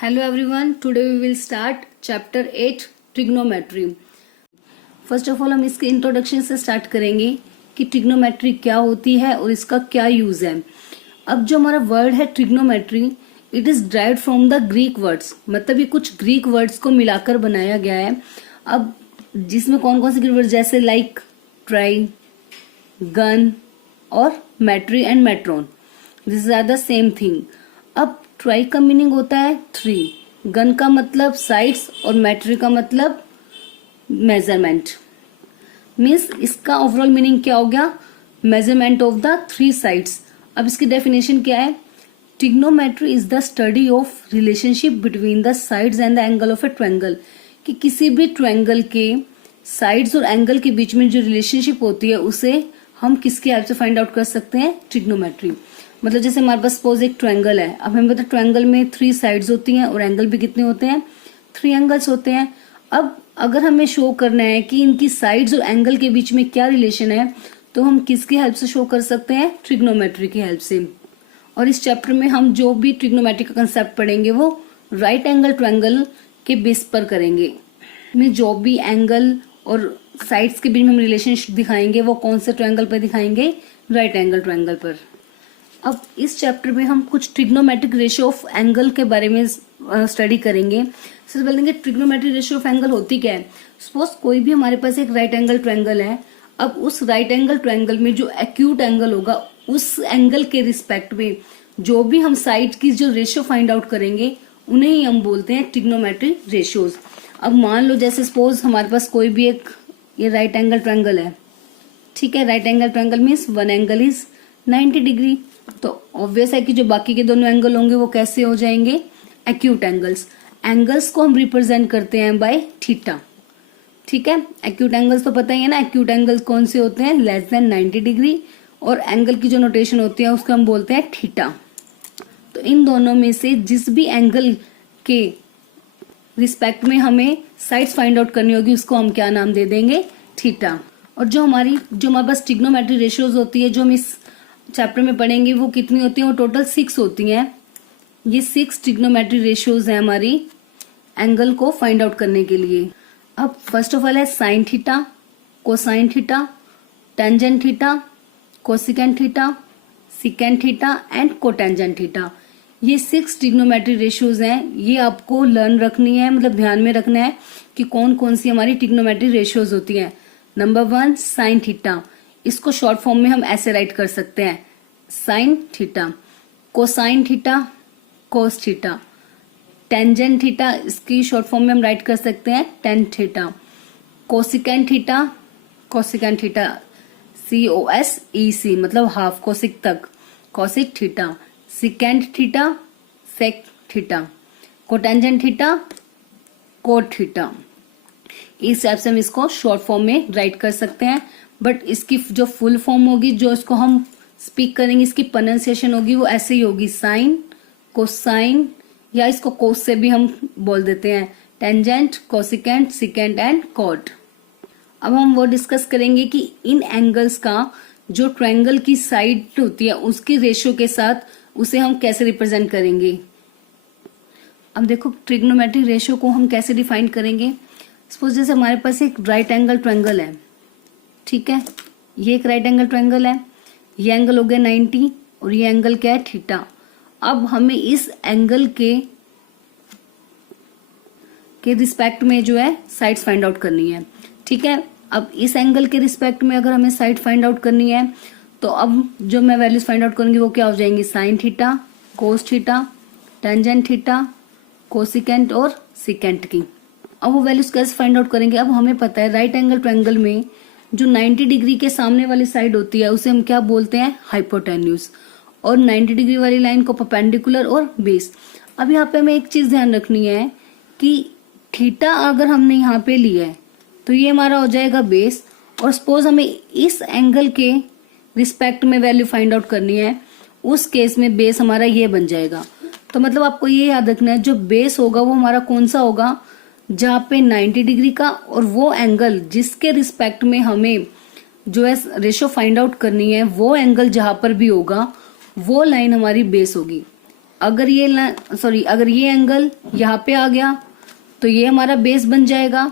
Hello everyone, today we will start chapter 8 trigonometry. First of all हम इसके introduction से start करेंगे कि ट्रिग्नोमेट्री क्या होती है और इसका क्या यूज है। अब जो हमारा वर्ड है trigonometry, it is derived from the Greek words, मतलब ये कुछ ग्रीक वर्ड्स को मिलाकर बनाया गया है। अब जिसमें कौन कौन से ग्रीक वर्ड्स जैसे लाइक ट्राई, गन और metry and metron, this are the same thing. अब ट्राई का मीनिंग होता है 3, गन का मतलब साइड्स और मेट्री का मतलब मेजरमेंट। मीन्स इसका ओवरऑल मीनिंग क्या हो गया, मेजरमेंट ऑफ द 3 साइड्स। अब इसकी डेफिनेशन क्या है, trigonometry is the study of relationship between the sides and the angle of A triangle, कि किसी भी ट्रायंगल के साइड्स और एंगल के बीच में जो रिलेशनशिप होती है उसे हम किसकी हेल्प से फाइंड आउट कर सकते हैं, ट्रिग्नोमेट्री। मतलब जैसे हमारे पास सपोज एक ट्रायंगल है, अब हमें पता है ट्रायंगल में 3 साइड्स होती हैं और एंगल भी कितने होते हैं, 3 एंगल्स होते हैं। अब अगर हमें शो करना है कि इनकी साइड्स और एंगल के बीच में क्या रिलेशन है, तो हम किसकी हेल्प से शो कर सकते हैं, ट्रिग्नोमेट्री की हेल्प से। और इस चैप्टर में हम जो भी ट्रिग्नोमेट्री का कंसेप्ट पढ़ेंगे वो राइट एंगल ट्रायंगल के बेस पर करेंगे। में जो भी एंगल और साइड्स के बीच में हम रिलेशनशिप दिखाएंगे वो कौन से ट्रायंगल पर दिखाएंगे, राइट एंगल ट्रायंगल पर। अब इस चैप्टर में हम कुछ ट्रिग्नोमेट्रिक रेशियो ऑफ एंगल के बारे में स्टडी करेंगे। सबसे पहले ट्रिग्नोमेट्रिक रेशियो ऑफ एंगल होती क्या है। सपोज कोई भी हमारे पास एक राइट एंगल ट्रायंगल है, अब उस राइट एंगल ट्रायंगल में जो एक्यूट एंगल होगा उस एंगल के रिस्पेक्ट में जो भी हम साइड की जो रेशियो फाइंड आउट करेंगे उन्हें ही हम बोलते हैं ट्रिग्नोमेट्रिक रेशियोज। अब मान लो जैसे सपोज हमारे पास कोई भी एक ये राइट एंगल ट्रायंगल है, ठीक है। Right angle triangle means one angle is 90 degree, तो ऑब्वियस है कि जो बाकी के दोनों एंगल होंगे वो कैसे हो जाएंगे, एक्यूट एंगल्स। एंगल्स को हम रिप्रेजेंट करते हैं बाय थीटा, ठीक है। एक्यूट एंगल्स तो पता ही है ना, एक्यूट एंगल्स कौन से होते हैं, लेस देन 90 डिग्री, और एंगल की जो नोटेशन होती है उसको हम बोलते हैं थीटा। तो इन दोनों में से जिस भी एंगल के रिस्पेक्ट में हमें साइड्स फाइंड आउट करनी होगी उसको हम क्या नाम दे देंगे, थीटा। और जो हमारे पास ट्रिग्नोमेट्री रेशियोज होती है जो हम इस चैप्टर में पढ़ेंगे वो कितनी होती है, वो टोटल 6 होती हैं। ये 6 ट्रिग्नोमेट्री रेशियोज हैं हमारी एंगल को फाइंड आउट करने के लिए। अब फर्स्ट ऑफ ऑल है sign theta, cosine theta, tangent theta, cosecant theta, secant theta and cotangent theta. ये 6 ट्रिग्नोमेट्री रेशियोज हैं। ये आपको लर्न रखनी है, मतलब ध्यान में रखना है कि कौन कौन सी हमारी ट्रिग्नोमेट्री रेशियोज होती हैं। नंबर 1 साइन थीटा, इसको शॉर्ट फॉर्म में हम ऐसे राइट कर सकते हैं, sine theta. Cosine theta, cos theta. Tangent theta, इसकी शॉर्ट फॉर्म में हम राइट कर सकते हैं tan theta. Cosecant theta, cosecant theta, COSEC मतलब हाफ कोसिक तक, cosec theta. Secant theta, sec theta. Cotangent theta, cot theta. इस टाइप से हम इसको शॉर्ट फॉर्म में राइट कर सकते हैं, बट इसकी जो फुल फॉर्म होगी, जो इसको हम स्पीक करेंगे, इसकी प्रोनाउंसिएशन होगी वो ऐसे ही होगी, साइन, कोसाइन, या इसको कोस से भी हम बोल देते हैं, tangent, cosecant, secant and cot. अब हम वो डिस्कस करेंगे कि इन एंगल्स का जो ट्रायंगल की साइड होती है उसकी रेशियो के साथ उसे हम कैसे रिप्रेजेंट करेंगे। अब देखो ट्रिग्नोमेट्रिक रेशियो को हम कैसे डिफाइन करेंगे। सपोज जैसे हमारे पास एक राइट एंगल ट्रायंगल है, ठीक है। ये एक राइट एंगल ट्रायंगल है, ये एंगल हो गया 90 और ये एंगल क्या है, थीटा। अब हमें इस एंगल के रिस्पेक्ट में जो है साइड्स फाइंड आउट करनी है, ठीक है। अब इस एंगल के रिस्पेक्ट में अगर हमें साइड फाइंड आउट करनी है तो अब जो मैं वैल्यूज फाइंड आउट करूंगी वो क्या हो जाएंगी, sine theta, cos theta, tangent theta, cosecant और सिकेंट की। अब वो वैल्यूज कैसे फाइंड आउट करेंगे। अब हमें पता है राइट एंगल ट्रायंगल में जो 90 डिग्री के सामने वाली साइड होती है उसे हम क्या बोलते हैं, हाइपोटेन्यूज, और 90 डिग्री वाली लाइन को परपेंडिकुलर और बेस। अब यहाँ पे हमें एक चीज ध्यान रखनी है कि थीटा अगर हमने यहाँ पे लिया है तो ये हमारा हो जाएगा बेस, और सपोज हमें इस एंगल के रिस्पेक्ट में वैल्यू फाइंड आउट करनी है, उस केस में बेस हमारा ये बन जाएगा। तो मतलब आपको ये याद रखना है जो बेस होगा वो हमारा कौन सा होगा, जहाँ पे 90 डिग्री का, और वो एंगल जिसके रिस्पेक्ट में हमें जो है रेशियो फाइंड आउट करनी है वो एंगल जहां पर भी होगा वो लाइन हमारी बेस होगी। अगर ये एंगल यहाँ पे आ गया तो ये हमारा बेस बन जाएगा,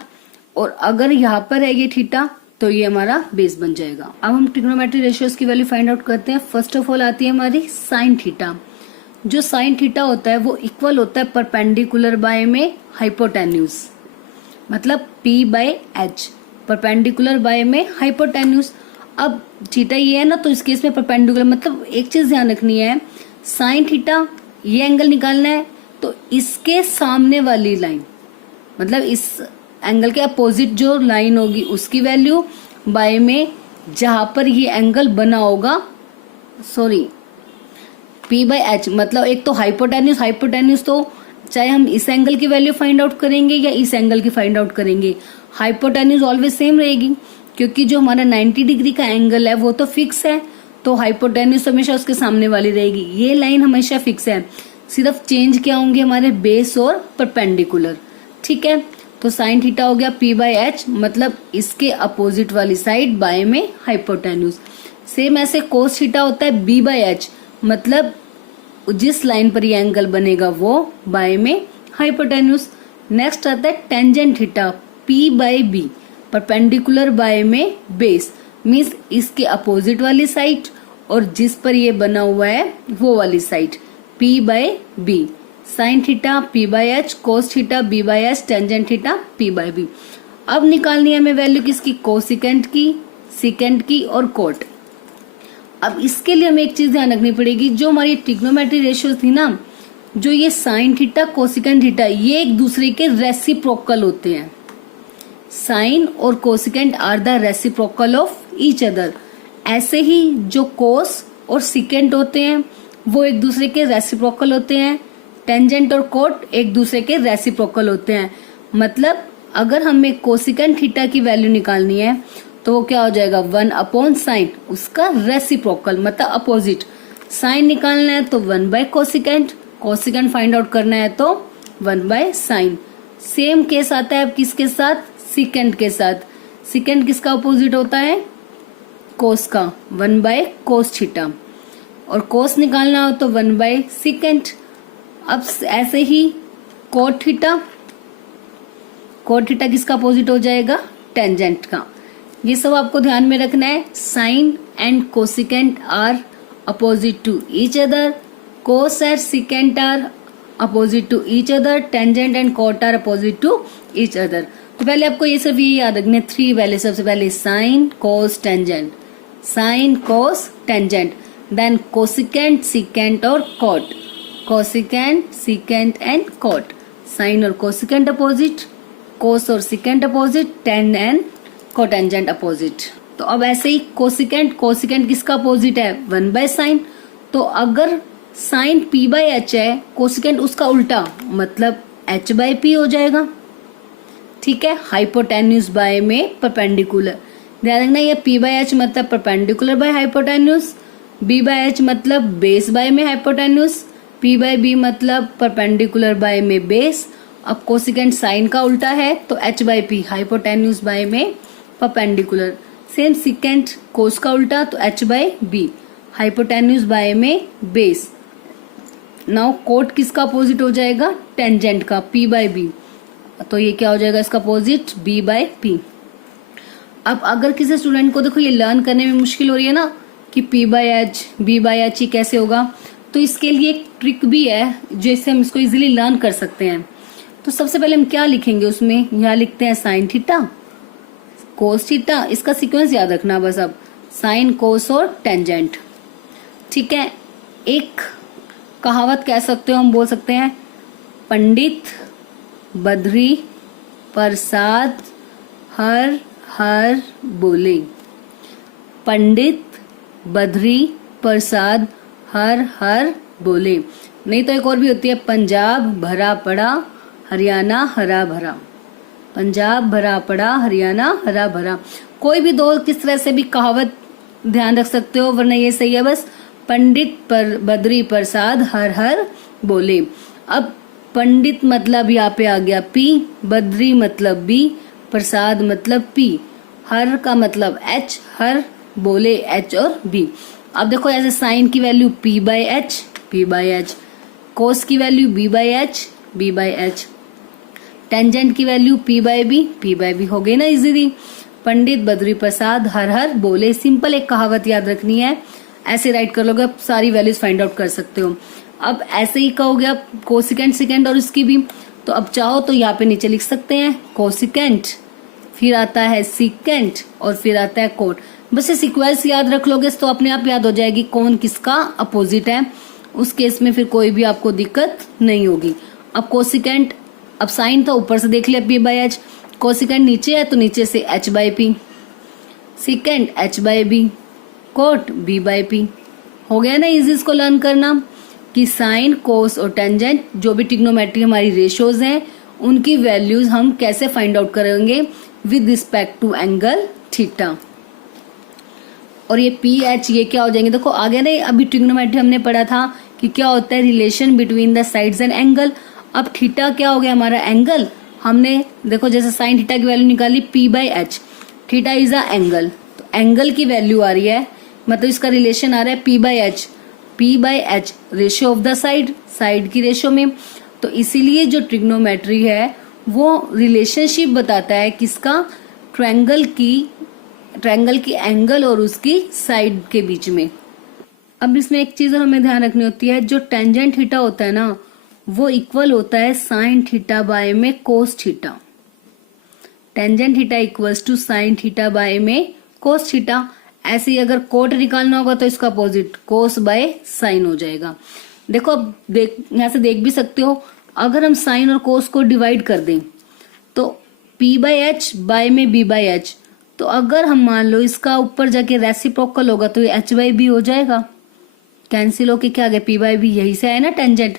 और अगर यहाँ पर है ये थीटा तो ये हमारा बेस बन जाएगा। अब हम ट्रिग्नोमेट्री रेशियोज की वैल्यू फाइंड आउट करते हैं। फर्स्ट ऑफ ऑल आती है हमारी साइन थीटा। जो साइन थीटा होता है वो इक्वल होता है परपेंडिकुलर बाय में हाइपोटेन्यूज, मतलब P by H, perpendicular by में हाइपोटेन्यूज। अब थीटा ये है ना, तो इस केस में परपेंडिकुलर, मतलब एक चीज ध्यान रखनी है, साइन थीटा ये एंगल निकालना है तो इसके सामने वाली लाइन, मतलब इस एंगल के अपोजिट जो लाइन होगी उसकी वैल्यू बाय में जहां पर ये एंगल बना होगा, P बाय H, मतलब एक तो हाइपोटेन्यूज तो चाहे हम इस एंगल की वैल्यू फाइंड आउट करेंगे या इस एंगल की फाइंड आउट करेंगे, हाइपोटेन्यूज ऑलवेज सेम रहेगी, क्योंकि जो हमारा 90 डिग्री का एंगल है वो तो फिक्स है, तो हाइपोटेन्यूज हमेशा उसके सामने वाली रहेगी। ये लाइन हमेशा फिक्स है, सिर्फ चेंज क्या होंगे हमारे बेस और परपेंडिकुलर। ठीक है, तो साइन थीटा हो गया P बाय H, मतलब इसके अपोजिट वाली साइड बाय में हाइपोटेन्यूज। सेम ऐसे कोस थीटा होता है B बाय H, मतलब जिस लाइन पर ये एंगल बनेगा वो बाय में हाइपोटेन्यूज। नेक्स्ट आता है tangent theta P by B, perpendicular by में बेस, मीन्स इसके अपोजिट वाली साइड और जिस पर ये बना हुआ है वो वाली side, P by B। Sine theta P by H, cos theta B by H, tangent theta P by B। अब निकालनी है हमें वैल्यू किसकी, कोसिकेंट की, सिकेंट की और कोट। अब इसके लिए हमें एक चीज ध्यान रखनी पड़ेगी, जो हमारी ट्रिग्नोमेट्री रेशियो थी ना, जो ये साइन थीटा कोसिकेंट थीटा ये एक दूसरे के रेसिप्रोकल होते हैं। साइन और cosecant are the reciprocal of each other. ऐसे ही जो कोस और सिकेंट होते हैं वो एक दूसरे के रेसिप्रोकल होते हैं। टेंजेंट और कोट एक दूसरे के रेसिप्रोकल होते हैं। मतलब अगर हमें कोसिकेंट थीटा की वैल्यू निकालनी है तो वो क्या हो जाएगा, 1 अपॉन साइन, उसका रेसिप्रोकल मतलब अपोजिट। साइन निकालना है तो 1 by cosecant, cosecant find out करना है तो 1 बाय साइन। सेम केस आता है अब किसके साथ, सिकेंट के साथ। सिकेंट किसका अपोजिट होता है, कोस का, 1 बाय कोस थीटा, और कोस निकालना हो तो 1 बाय सिकेंट। अब ऐसे ही कोट थीटा किसका अपोजिट हो जाएगा, टेंजेंट का। ये सब आपको ध्यान में रखना है। Sine and cosecant are opposite to each other, cos and secant are opposite to each other, tangent and cot are opposite to each other. तो पहले आपको ये सब ये याद रखने, 3 वैल्यू। सबसे पहले sine cos tangent, sine cos tangent, then cosecant secant और cot, cosecant secant and cot. Sine और कोसिकेंट अपोजिट, कोस और secant opposite, tan and cotangent opposite. तो अब ऐसे ही कोसिकेंट किसका अपोजिट है, 1 बाय साइन। तो अगर साइन P बाय H है, कोसिकेंट उसका उल्टा, मतलब H बाय P हो जाएगा। ठीक है, हाइपोटेन्यूज बाय में परपेंडिकुलर। ध्यान रखना ये P बाय H मतलब perpendicular by hypotenuse, B by H मतलब बेस बाय में हाइपोटेन्यूज, P बाय B मतलब परपेंडिकुलर बाय में बेस। अब कोसिकेंट साइन का उल्टा है तो H by P hypotenuse by में परपेंडिकुलर। सेम सिकेंट कोस का उल्टा तो H by B hypotenuse by में बेस। नाउ कोट किसका अपोजिट हो जाएगा, टेंजेंट का, P बाय B। तो ये क्या हो जाएगा इसका अपोजिट, B बाय P। अब अगर किसी स्टूडेंट को देखो ये लर्न करने में मुश्किल हो रही है ना कि P by H B by H कैसे होगा, तो इसके लिए एक ट्रिक भी है जिससे हम इसको इजीली लर्न कर सकते हैं। तो सबसे पहले हम क्या लिखेंगे उसमें, यहाँ लिखते हैं साइन थीटा कोस थीटा, इसका सीक्वेंस याद रखना बस। अब साइन कोस और टेंजेंट। ठीक है, एक कहावत कह सकते हो, हम बोल सकते हैं पंडित बद्री प्रसाद हर हर बोले। पंडित बद्री प्रसाद हर हर बोले। नहीं तो एक और भी होती है, पंजाब भरा पड़ा हरियाणा हरा भरा। पंजाब भरा पड़ा हरियाणा हरा भरा। कोई भी दो किस तरह से भी कहावत ध्यान रख सकते हो, वरना ये सही है बस पंडित बद्री प्रसाद हर हर बोले। अब पंडित मतलब यहाँ पे आ गया P, बद्री मतलब B, प्रसाद मतलब P, हर का मतलब H, हर बोले H और B। अब देखो ऐसे साइन की value P by H, cos की value B by H, tangent की वैल्यू पी बाई बी हो गई ना इजीली। पंडित बद्री प्रसाद हर हर बोले। सिंपल एक कहावत याद रखनी है, ऐसे राइट कर लोगे आप सारी वैल्यूज फाइंड आउट कर सकते हो। अब ऐसे ही कहोगे आप कोसिकेंट सेकेंड और इसकी भी, तो अब चाहो तो यहाँ पे नीचे लिख सकते हैं कोसिकेंट, फिर आता है सीकेंट और फिर आता है कोट। बस ये सीक्वेंस याद रख लोगे तो अपने आप याद हो जाएगी कौन किसका अपोजिट है। उस केस में फिर कोई भी आपको दिक्कत नहीं होगी। अब कोसिकेंट, अब साइन तो ऊपर से देख लिया पी बाई एच, कोसिकेंट नीचे है तो नीचे से H by P, secant H by B, cot B by P. हो गया ना इजी इसको लर्न करना कि साइन कोस और टेंजेंट जो भी ट्रिग्नोमेट्री हमारी रेशियोज हैं उनकी वैल्यूज हम कैसे फाइंड आउट करेंगे with respect to angle theta. और ये पी एच ये क्या हो जाएंगे, देखो आगे ना अभी ट्रिग्नोमेट्री हमने पढ़ा था कि क्या होता है relation between the sides and angle. अब थीटा क्या हो गया हमारा एंगल। हमने देखो जैसे साइन थीटा की वैल्यू निकाली P by H, theta is a angle, तो एंगल की वैल्यू आ रही है, मतलब इसका रिलेशन आ रहा है P by H ratio of the side की रेशियो में। तो इसीलिए जो ट्रिग्नोमेट्री है वो रिलेशनशिप बताता है किसका, ट्रायंगल की एंगल और उसकी साइड के बीच में। अब इसमें एक चीज हमें ध्यान रखनी होती है, जो टेंजेंट थीटा होता है ना वो इक्वल होता है साइन थीटा बाय में cos theta. Tangent theta equals to sine theta by में कोस थीटा। ऐसे ही अगर कोट निकालना होगा तो इसका अपोजिट कोस बाय साइन हो जाएगा। देखो अब यहां से देख भी सकते हो, अगर हम साइन और कोस को डिवाइड कर दें तो पी बाई एच बाय में बी बाई एच, तो अगर हम मान लो इसका ऊपर जाके रेसिप्रोकल होगा तो ये एच बाई बी हो जाएगा, कैंसिल होके क्या आ गया पी बाई बी, यही से है ना टेंजेंट।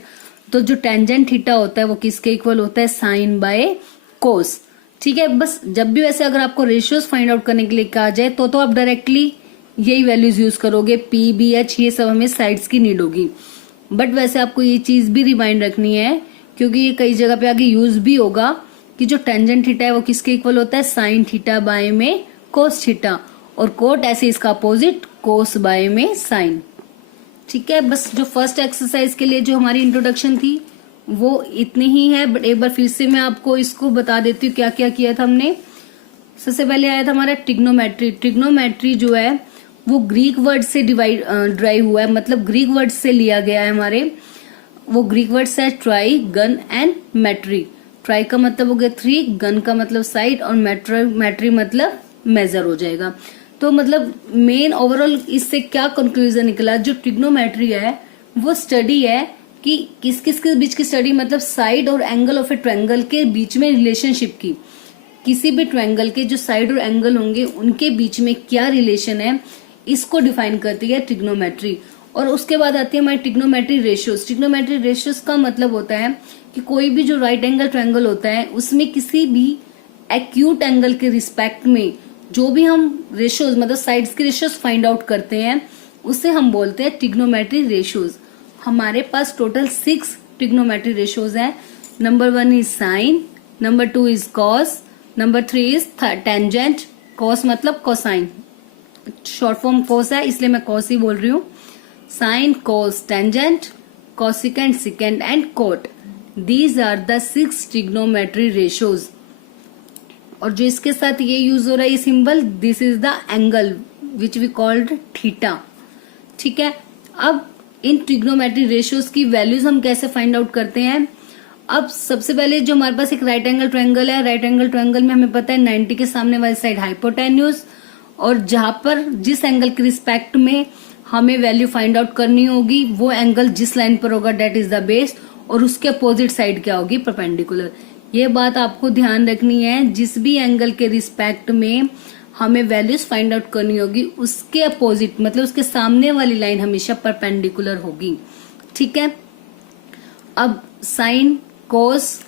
तो जो टेंजेंट थीटा होता है वो किसके इक्वल होता है, साइन बाय कोस। ठीक है, बस जब भी वैसे अगर आपको रेशियोज फाइंड आउट करने के लिए कहा जाए तो आप डायरेक्टली यही वैल्यूज यूज करोगे, पी बी एच ये सब हमें साइड्स की नीड होगी। बट वैसे आपको ये चीज भी रिमाइंड रखनी है क्योंकि ये कई जगह पे आगे यूज भी होगा कि जो टेंजेंट थीटा है वो किसके इक्वल होता है, साइन थीटा बाय में कोस थीटा, और कोट ऐसे इसका अपोजिट कोस बाय में साइन। ठीक है, बस जो फर्स्ट एक्सरसाइज के लिए जो हमारी इंट्रोडक्शन थी वो इतनी ही है, बट एक बार फिर से मैं आपको इसको बता देती हूँ क्या क्या किया था हमने। सबसे पहले आया था हमारा ट्रिग्नोमेट्री। ट्रिग्नोमेट्री जो है वो ग्रीक वर्ड से ड्राइव हुआ है, मतलब ग्रीक वर्ड से लिया गया है हमारे। वो ग्रीक वर्ड है ट्राई, गन एंड मेट्री। ट्राई का मतलब हो गया 3, गन का मतलब साइड, और मेट्री मतलब मेजर हो जाएगा। तो मतलब मेन ओवरऑल इससे क्या कंक्लूजन निकला, जो ट्रिग्नोमेट्री है वो स्टडी है कि किस किस के बीच की स्टडी, मतलब साइड और एंगल ऑफ ए ट्रायंगल के बीच में रिलेशनशिप की। किसी भी ट्रायंगल के जो साइड और एंगल होंगे उनके बीच में क्या रिलेशन है, इसको डिफाइन करती है ट्रिग्नोमेट्री। और उसके बाद आती है हमारी ट्रिग्नोमेट्री रेशियोज। ट्रिग्नोमेट्री रेशियोज का मतलब होता है कि कोई भी जो राइट एंगल ट्रायंगल होता है उसमें किसी भी एक्यूट एंगल के रिस्पेक्ट में जो भी हम रेशियोज मतलब साइड्स के रेशियोज फाइंड आउट करते हैं उसे हम बोलते हैं ट्रिग्नोमेट्री रेशियोज। हमारे पास टोटल 6 ट्रिग्नोमेट्री रेशियोज हैं। Number 1 is sine, number 2 is cos, number 3 is tangent. Cos मतलब कोसाइन, शॉर्ट फॉर्म कॉस है इसलिए मैं कॉस ही बोल रही हूँ। Sine, cos, tangent, cosecant, secant and cot, these are the 6 trigonometry ratios. और जो इसके साथ ये यूज हो रहा है ये symbol, this is the angle which we called theta. ठीक है, अब इन ट्रिग्नोमेट्री रेशियोज की वैल्यूज हम कैसे फाइंड आउट करते हैं। अब सबसे पहले जो हमारे पास एक राइट एंगल ट्रायंगल है, राइट एंगल ट्रायंगल में हमें पता है 90 के सामने वाली साइड हाइपोटेन्यूज, और जहां पर जिस एंगल के रिस्पेक्ट में हमें वैल्यू फाइंड आउट करनी होगी वो एंगल जिस लाइन पर होगा डेट इज द बेस, और उसके अपोजिट साइड क्या होगी, परपेंडिकुलर। ये बात आपको ध्यान रखनी है, जिस भी एंगल के रिस्पेक्ट में हमें वैल्यूज फाइंड आउट करनी होगी उसके अपोजिट मतलब उसके सामने वाली लाइन हमेशा परपेंडिकुलर होगी। ठीक है, अब साइन, कोस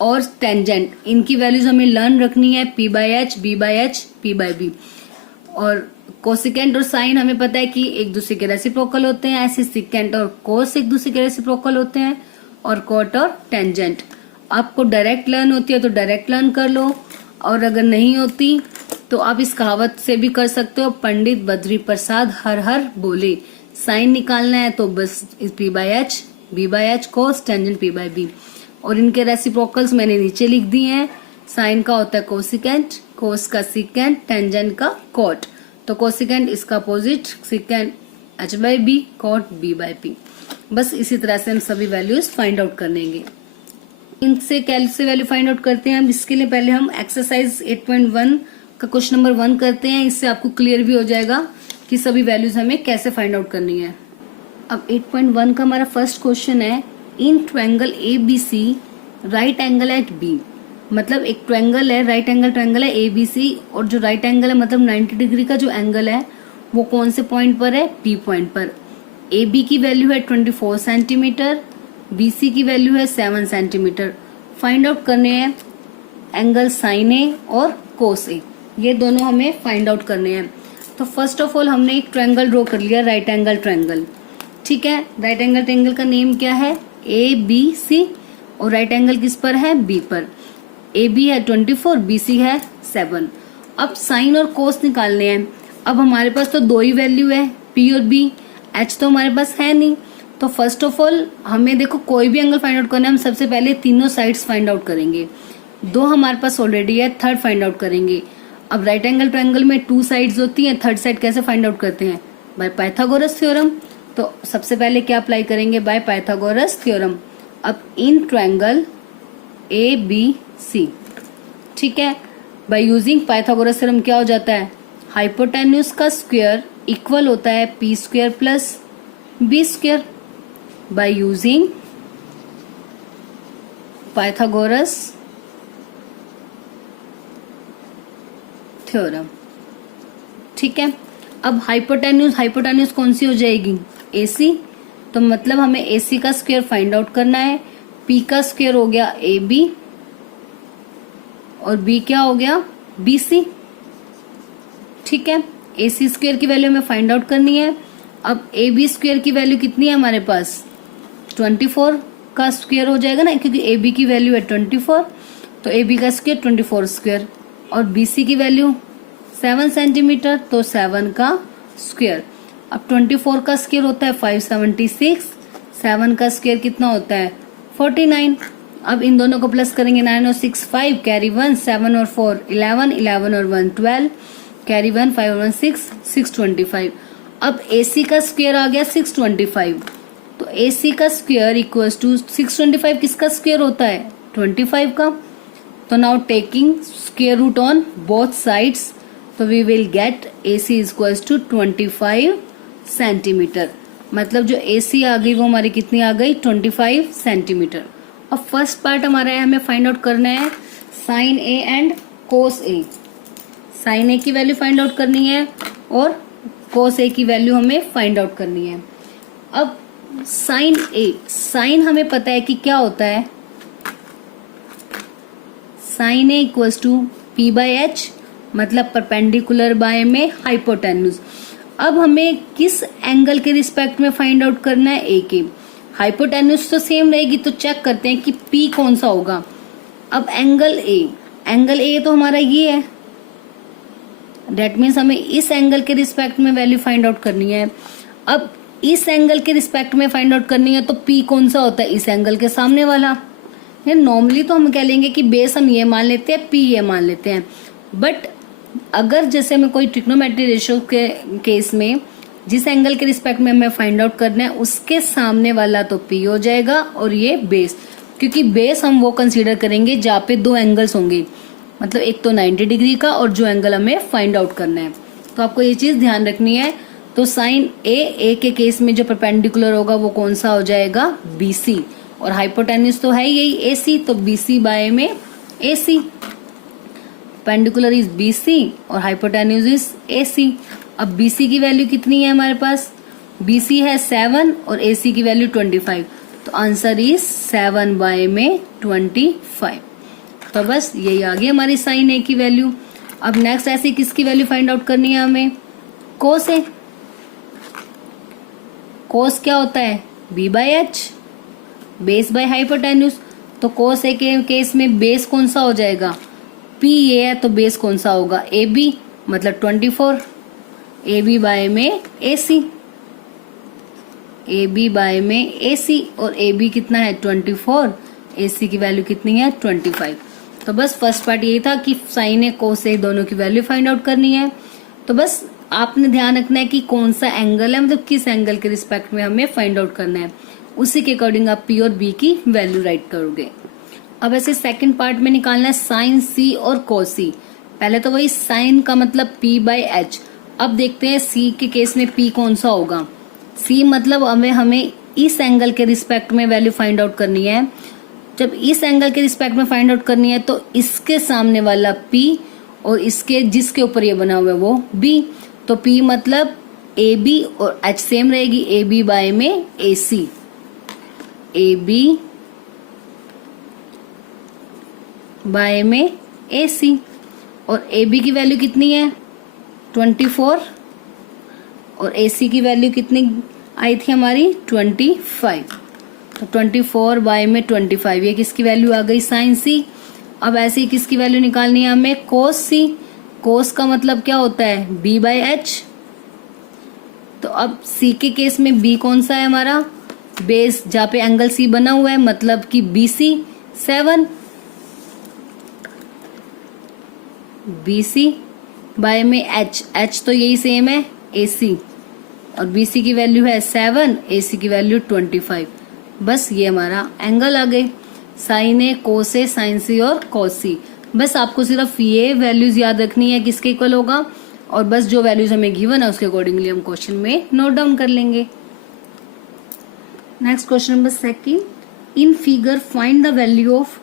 और टेंजेंट इनकी वैल्यूज हमें लर्न रखनी है, P by H, B by H, P by B. और कोसिकेंट और साइन हमें पता है कि एक दूसरे के रेसिप्रोकल होते हैं, ऐसे सिकेंट और कोस एक दूसरे के रेसिप्रोकल होते हैं, और कोट और टेंजेंट। आपको डायरेक्ट लर्न होती है तो डायरेक्ट लर्न कर लो, और अगर नहीं होती तो आप इस कहावत से भी कर सकते हो, पंडित बद्री प्रसाद हर हर बोले। साइन निकालना है तो बस P by H, B by H cos tangent P by B. और इनके रेसिप्रोकल्स मैंने नीचे लिख दिए हैं। साइन का होता है कोसिकेंट, कोस का सिकेंट, टेंजेंट का कॉट। तो कोसिकेंट इसका opposite, secant H by B, cot B by P. बस इसी तरह से हम सभी वैल्यूज फाइंड आउट कर लेंगे। इनसे कैसे वैल्यू फाइंड आउट करते हैं हम, इसके लिए पहले हम एक्सरसाइज 8.1 का क्वेश्चन नंबर 1 करते हैं। इससे आपको क्लियर भी हो जाएगा कि सभी वैल्यूज हमें कैसे फाइंड आउट करनी है। अब 8.1 का हमारा फर्स्ट क्वेश्चन है, in triangle ABC right angle at B. मतलब एक ट्रायंगल है, राइट एंगल ट्रायंगल है ABC, और जो राइट एंगल है मतलब 90 डिग्री का जो एंगल है वो कौन से पॉइंट पर है, P पॉइंट पर। AB की वैल्यू है 24 सेंटीमीटर, BC की वैल्यू है 7 सेंटीमीटर। फाइंड आउट करने हैं एंगल साइन ए और कोस ए, ये दोनों हमें फाइंड आउट करने हैं। तो फर्स्ट ऑफ ऑल हमने एक ट्रायंगल ड्रॉ कर लिया, राइट एंगल ट्रायंगल। ठीक है, राइट एंगल ट्रायंगल का नेम क्या है, ABC, और राइट एंगल किस पर है, B पर। AB है 24, BC है 7। अब साइन और कोस निकालने हैं। अब हमारे पास तो दो ही वैल्यू है, P और B, H तो हमारे पास है नहीं। तो फर्स्ट ऑफ ऑल हमें देखो कोई भी एंगल फाइंड आउट करना है, हम सबसे पहले तीनों साइड्स फाइंड आउट करेंगे। दो हमारे पास ऑलरेडी है, थर्ड फाइंड आउट करेंगे। अब राइट एंगल ट्रायंगल में 2 साइड्स होती हैं, थर्ड साइड कैसे फाइंड आउट करते हैं, बाय पाइथागोरस थ्योरम। तो सबसे पहले क्या अप्लाई करेंगे, बाय पाइथागोरस थ्योरम। अब इन ट्रायंगल ABC, ठीक है, बाय यूजिंग पाइथागोरस थ्योरम क्या हो जाता है, हाइपोटेन्यूज का स्क्वायर इक्वल होता है P square plus B square. Bye using Pythagoras theorem. ठीक है, अब हाइपोटेन्यूज कौन सी हो जाएगी, AC। तो मतलब हमें AC का स्क्वायर फाइंड आउट करना है। P का स्क्वायर हो गया AB, और B क्या हो गया, BC। ठीक है, AC स्क्वायर की वैल्यू हमें फाइंड आउट करनी है। अब AB स्क्वायर की वैल्यू कितनी है हमारे पास, 24 का स्क्वायर हो जाएगा ना, क्योंकि AB की वैल्यू है 24, तो AB का स्क्वायर 24 स्क्वायर, और BC की वैल्यू 7 सेंटीमीटर, तो 7 का स्क्वायर। अब 24 का स्क्वायर होता है 576, 7 का स्क्वायर कितना होता है 49। अब इन दोनों को प्लस करेंगे, 9 और 6 5, कैरी 1, 7 और 4 11, 11 और 1 12, कैरी 1, 5 और 1 6, 625। अब AC का स्क्वायर आ गया 625, तो AC का स्क्वायर इक्वल्स टू 625 किसका स्क्वायर होता है, 25 का। तो now taking square root on both sides, तो we will get AC equals to 25 centimetre. मतलब जो AC आ गई वो हमारी कितनी आ गई, 25 सेंटीमीटर। अब फर्स्ट पार्ट हमारा है, हमें फाइंड आउट करना है sine A and cos A। Sine A की वैल्यू फाइंड आउट करनी है और कोस A की वैल्यू हमें फाइंड आउट करनी है। अब साइन A, साइन हमें पता है कि क्या होता है, sine A equals to P by H, मतलब परपेंडिकुलर बाय में हाइपोटेन्यूज। अब हमें किस एंगल के रिस्पेक्ट में फाइंड आउट करना है, A के। हाइपोटेन्यूज तो सेम रहेगी, तो चेक करते हैं कि P कौन सा होगा। अब एंगल A तो हमारा ये है, डेट मीन्स हमें इस एंगल के रिस्पेक्ट में वैल्यू फाइंड आउट करनी है। अब इस एंगल के रिस्पेक्ट में फाइंड आउट करनी है, तो P कौन सा होता है, इस एंगल के सामने वाला। नॉर्मली तो हम कह लेंगे कि बेस हम ये मान लेते हैं, P ये मान लेते हैं, बट अगर जैसे हमें कोई ट्रिग्नोमेट्री रेशियो के केस में जिस एंगल के रिस्पेक्ट में हमें फाइंड आउट करना है उसके सामने वाला तो P हो जाएगा, और ये बेस, क्योंकि बेस हम वो कंसीडर करेंगे जहाँ पे दो एंगल्स होंगे, मतलब एक तो 90 डिग्री का और जो एंगल हमें फाइंड आउट करना है। तो आपको ये चीज ध्यान रखनी है। तो साइन A के केस में जो परपेंडिकुलर होगा वो कौन सा हो जाएगा, BC, और हाइपोटेन्यूज तो है यही AC, तो BC बाय में AC। परपेंडिकुलर इज BC और हाइपोटेन्यूज इज AC। अब BC की वैल्यू कितनी है हमारे पास, BC है 7 और AC की वैल्यू 25, तो आंसर इज 7 बाय में 25। तो बस यही आ गई हमारी साइन A की वैल्यू। अब नेक्स्ट ऐसे किसकी वैल्यू फाइंड आउट करनी है हमें, कोस A। कोस क्या होता है, B by H, base by hypotenuse. तो कोस A के केस में बेस कौन सा हो जाएगा, P ये है, तो बेस कौन सा होगा, AB, मतलब 24, AB बाय में AC। ए बी बाय में ए सी, और ए बी कितना है 24, ए सी की वैल्यू कितनी है 25। तो बस फर्स्ट पार्ट यही था कि साइन ए कोस ए दोनों की वैल्यू फाइंड आउट करनी है। तो बस आपने ध्यान रखना है कि कौन सा एंगल है, मतलब किस एंगल के रिस्पेक्ट में हमें फाइंड आउट करना है, उसी के अकॉर्डिंग आप पी और बी की वैल्यू राइट करोगे। अब ऐसे सेकंड पार्ट में निकालना है साइन सी और कोस सी। पहले तो वही साइन का मतलब पी बाय एच। अब देखते हैं सी के केस में पी कौन सा होगा। सी मतलब हमें इस एंगल के रिस्पेक्ट में वैल्यू फाइंड आउट करनी है। जब इस एंगल के रिस्पेक्ट में फाइंड आउट करनी है तो इसके सामने वाला P और इसके जिसके ऊपर ये बना हुआ है वो B। तो P मतलब AB और H सेम रहेगी, AB बाय में AC, AB बाय में AC। और AB की वैल्यू कितनी है 24 और AC की वैल्यू कितनी आई थी हमारी 25। तो 24 बाय में 25, ये किसकी वैल्यू आ गई साइन सी। अब ऐसे ही किसकी वैल्यू निकालनी है हमें कोस सी। कोस का मतलब क्या होता है बी बाय एच। तो अब सी के केस में बी कौन सा है हमारा बेस, जहाँ पे एंगल सी बना हुआ है, मतलब कि B C 7, B C by में एच, एच तो यही सेम है ए सी, और बी सी की वैल्यू है 7, ए सी की वैल्यू 25। बस ये हमारा एंगल आ गए, साइन ए कोस ए साइन सी और कोस सी। बस आपको सिर्फ ये वैल्यूज याद रखनी है किसके इक्वल होगा, और बस जो वैल्यूज हमें गिवन है उसके अकॉर्डिंगली हम क्वेश्चन में नोट डाउन कर लेंगे। Next question number second, in figure find the value of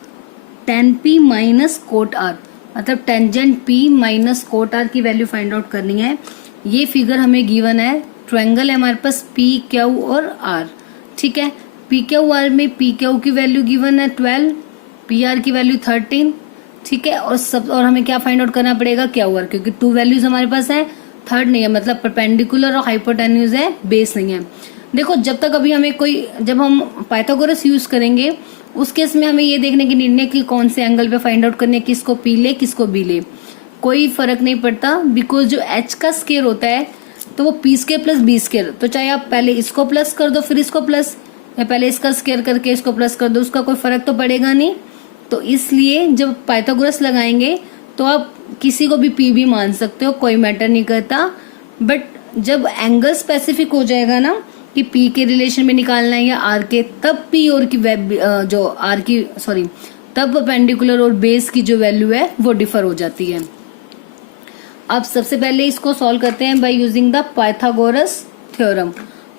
tan p minus cot R. मतलब tangent p minus cot R की वैल्यू फाइंड आउट करनी है। ये फिगर हमें गिवन है, ट्रायंगल है हमारे पास पी क्यू और आर। ठीक है, पी क्यू आर में पी क्यू की वैल्यू गिवन है 12, पी आर की वैल्यू 13। ठीक है, और हमें क्या फाइंड आउट करना पड़ेगा क्यू आर, क्योंकि 2 वैल्यूज हमारे पास है, थर्ड नहीं है, मतलब परपेंडिकुलर और हाइपोटेन्यूज है, बेस नहीं है। देखो जब तक अभी हमें जब हम पाइथागोरस यूज करेंगे उस केस में हमें ये देखने की निर्णय कि कौन से एंगल पे फाइंड आउट करने, किसको पी ले किसको बी ले, कोई फर्क नहीं पड़ता, बिकॉज जो एच का स्केयर होता है तो वो P square plus B square. तो चाहे आप पहले इसको प्लस कर दो फिर इसको प्लस, या पहले इसका स्केयर करके इसको प्लस कर दो, उसका कोई फर्क तो पड़ेगा नहीं। तो इसलिए जब पाइथागोरस लगाएंगे तो आप किसी को भी पी भी मान सकते हो, कोई मैटर नहीं करता। बट जब एंगल स्पेसिफिक हो जाएगा ना कि पी के रिलेशन में निकालना है या आर के, तब पी और की जो आर की तब परपेंडिकुलर और बेस की जो वैल्यू है वो डिफर हो जाती है। अब सबसे पहले इसको सॉल्व करते हैं by using the Pythagoras theorem.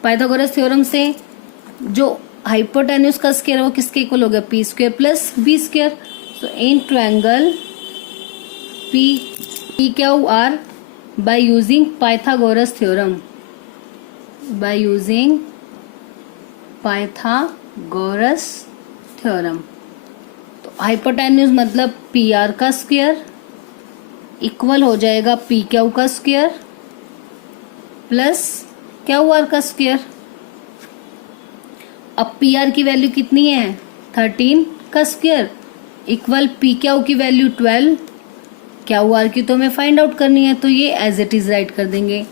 Pythagoras theorem से जो हाइपोटेन्यूज का स्क्वायर है वो किसके इक्वल हो गया P square plus B square. So in triangle P Q R by using Pythagoras theorem, by using Pythagoras theorem. तो हाइपोटेन्यूज मतलब पी आर का स्क्वायर इक्वल हो जाएगा पी क्यू का स्क्वायर प्लस क्यू आर का square. अब P R की value कितनी है 13 का स्क्वायर इक्वल पी क्यू की वैल्यू 12, क्यू आर की तो हमें फाइंड आउट करनी है, तो ये एज इट इज राइट कर देंगे।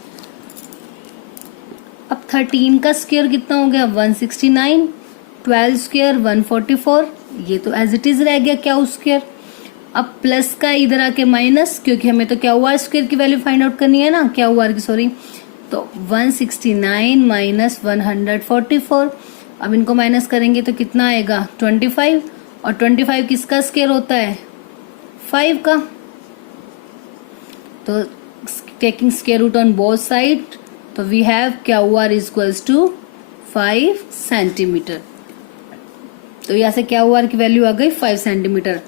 अब 13 का स्क्वायर कितना हो गया 169, 12 स्क्वायर 144, ये तो एज इट इज रह गया क्यू स्क्वायर। अब प्लस का इधर आके माइनस, क्योंकि हमें तो क्यू आर स्क्वायर की वैल्यू फाइंड आउट करनी है ना, क्यू आर की तो 169 माइनस 144। अब इनको माइनस करेंगे तो कितना आएगा 25, और 25 किसका स्क्वायर होता है 5 का। तो taking square root on both side, तो we have Q R equals to 5 centimetre. तो यहाँ से क्यू आर की वैल्यू आ गई 5 सेंटीमीटर।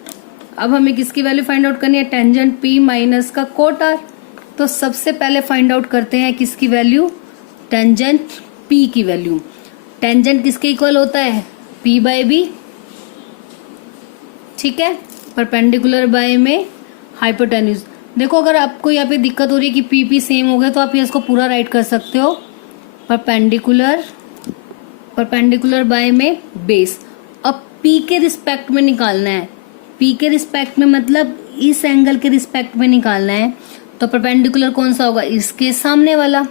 अब हमें किसकी वैल्यू फाइंड आउट करनी है टेंजेंट पी माइनस का कोट आर। तो सबसे पहले फाइंड आउट करते हैं किसकी वैल्यू टेंजेंट पी की वैल्यू। टेंजेंट किसके इक्वल होता है पी बाय बी। ठीक है, परपेंडिकुलर बाय में हाइपोटेन्यूज। देखो अगर आपको यहाँ पे दिक्कत हो रही है कि पी पी सेम हो गया तो आप इसको पूरा राइट कर सकते हो, परपेंडिकुलर बाय में बेस। अब पी के रिस्पेक्ट में निकालना है, पी के रिस्पेक्ट में मतलब इस एंगल के रिस्पेक्ट में निकालना है। तो परपेंडिकुलर कौन सा होगा इसके सामने वाला,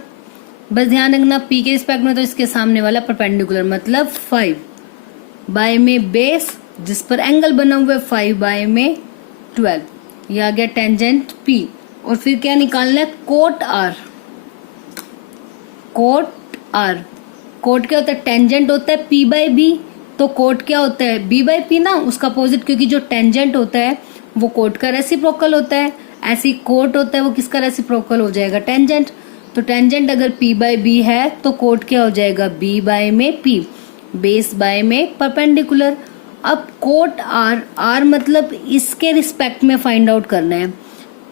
बस ध्यान रखना पी के रिस्पेक्ट में तो इसके सामने वाला परपेंडिकुलर, मतलब 5 बाय में बेस जिस पर एंगल बना हुआ है 5 बाय में 12, ये आ गया टेंजेंट पी। और फिर क्या निकालना है, cot R. Cot R, cot क्या होता है, टेंजेंट होता है पी बाय बी, तो कोट क्या होता है, बी बाय पी ना, उसका अपोजिट, क्योंकि जो टेंजेंट होता है वो कोट का रेसिप्रोकल होता है, ऐसे ही कोट होता है वो किसका रेसिप्रोकल हो जाएगा, टेंजेंट। तो टेंजेंट अगर पी बाय बी है तो कोट क्या हो जाएगा, बी बाय में पी, बेस बाय में परपेंडिकुलर। अब कोट आर, आर मतलब इसके रिस्पेक्ट में फाइंड आउट करना है,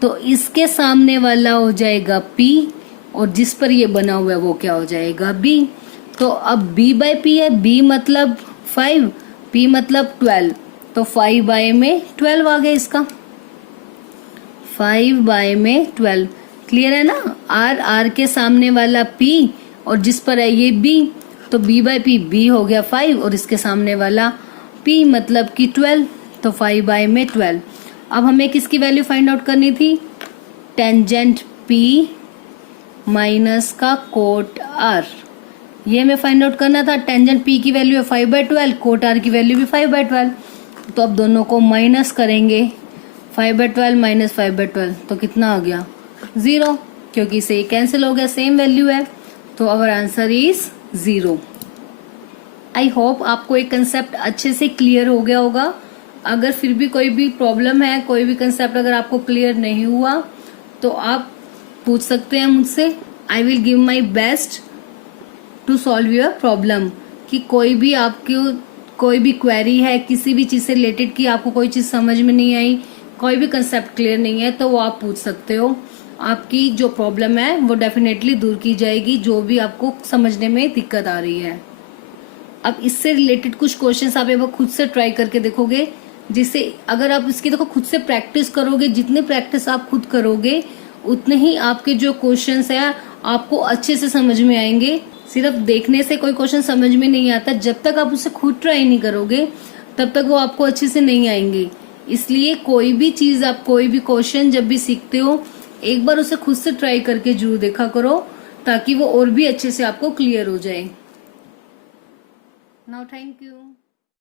तो इसके सामने वाला हो जाएगा पी और जिस पर ये बना हुआ है वो क्या हो जाएगा, बी। तो अब बी बाय पी है, बी मतलब 5, पी मतलब 12, तो 5 बाय में 12 आ गया इसका, 5 बाय में 12। क्लियर है ना, आर, आर के सामने वाला पी और जिस पर है ये बी, तो बी बाय पी, बी हो गया 5 और इसके सामने वाला पी मतलब कि 12, तो 5 बाय में 12। अब हमें किसकी वैल्यू फाइंड आउट करनी थी, टेंजेंट पी माइनस का कोट आर, ये हमें फाइंड आउट करना था। टेंजेंट पी की वैल्यू है 5 बाय 12, कोट आर की वैल्यू भी 5 बाय 12, तो अब दोनों को माइनस करेंगे, 5 बाय 12 माइनस 5 बाय 12, तो कितना आ गया, 0, क्योंकि इसे कैंसिल हो गया, सेम वैल्यू है, तो our answer is 0। I hope आपको एक कंसेप्ट अच्छे से क्लियर हो गया होगा। अगर फिर भी कोई भी प्रॉब्लम है, कोई भी कंसेप्ट अगर आपको क्लियर नहीं हुआ तो आप पूछ सकते हैं मुझसे। I will give my best to solve your problem. कि कोई भी आपकी कोई भी क्वेरी है किसी भी चीज से रिलेटेड, कि आपको कोई चीज समझ में नहीं आई, कोई भी कंसेप्ट क्लियर नहीं है, तो वो आप पूछ सकते हो। आपकी जो प्रॉब्लम है वो डेफिनेटली दूर की जाएगी, जो भी आपको समझने में दिक्कत आ रही है। अब इससे रिलेटेड कुछ क्वेश्चंस आप एक बार खुद से ट्राई करके देखोगे, जिससे अगर आप इसकी देखो खुद से प्रैक्टिस करोगे, जितनी प्रैक्टिस आप खुद करोगे उतने ही आपके जो क्वेश्चंस है आपको अच्छे से समझ में आएंगे। सिर्फ देखने से कोई क्वेश्चन समझ में नहीं आता, जब तक आप उसे खुद ट्राई नहीं करोगे तब तक वो आपको अच्छे से नहीं आएंगे। इसलिए कोई भी चीज, आप कोई भी क्वेश्चन जब भी सीखते हो एक बार उसे खुद से ट्राई करके जरूर देखा करो, ताकि वो और भी अच्छे से आपको क्लियर हो जाए। Now thank you.